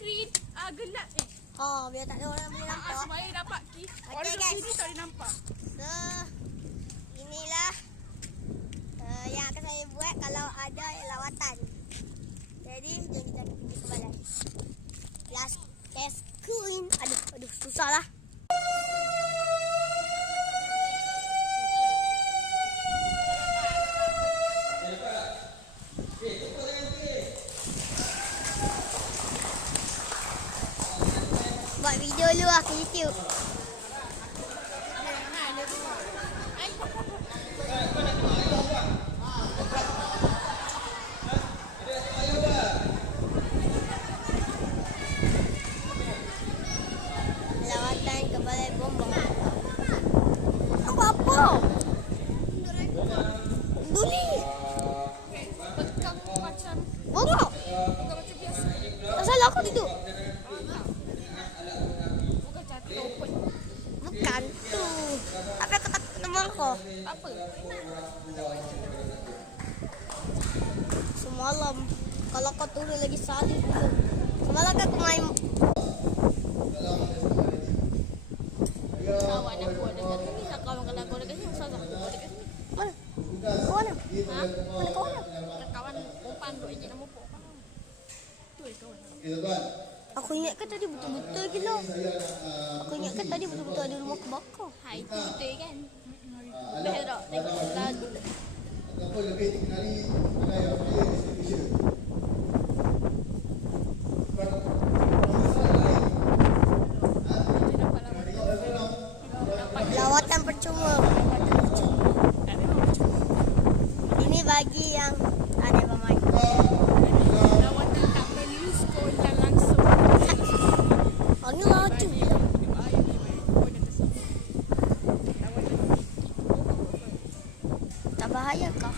skrin ah, gelap eh. Ha, biar tak ada orang boleh Ah, nampak. supaya dapat ki. Orang Okay, kat guys. sini tak boleh nampak. So, inilah uh, yang akan saya buat kalau ada lawatan. Jadi, jom kita pergi ke balai. Let's go in. Aduh, aduh, susah lah. Buat video dulu lah ke YouTube. Lawatan ke balai bomba. Apa apa? Duli. Pegang macam Bomba. pegang macam biasa. Tak salah aku tidur. Bukan jatuh pun. Bukan tu. Apa aku takut teman kau? Apa? Semalam kalau kau turun lagi sehari. Semalam kan aku main Kawan aku ada kat sini. lah. Kawan kalau aku ada kat sini. Ustazah aku ada kat sini. mana? Kau mana? Ha? Mana kau mana? Kawan umpan duk injek nama pok. Tu eh kawan. Aku ingatkan tadi betul-betul gila. Aku ingatkan tadi betul-betul ada rumah kebakar. Hai tu betul kan? Pero, nagkukulan. Ako po, lagay, tingnan kayo. भाई का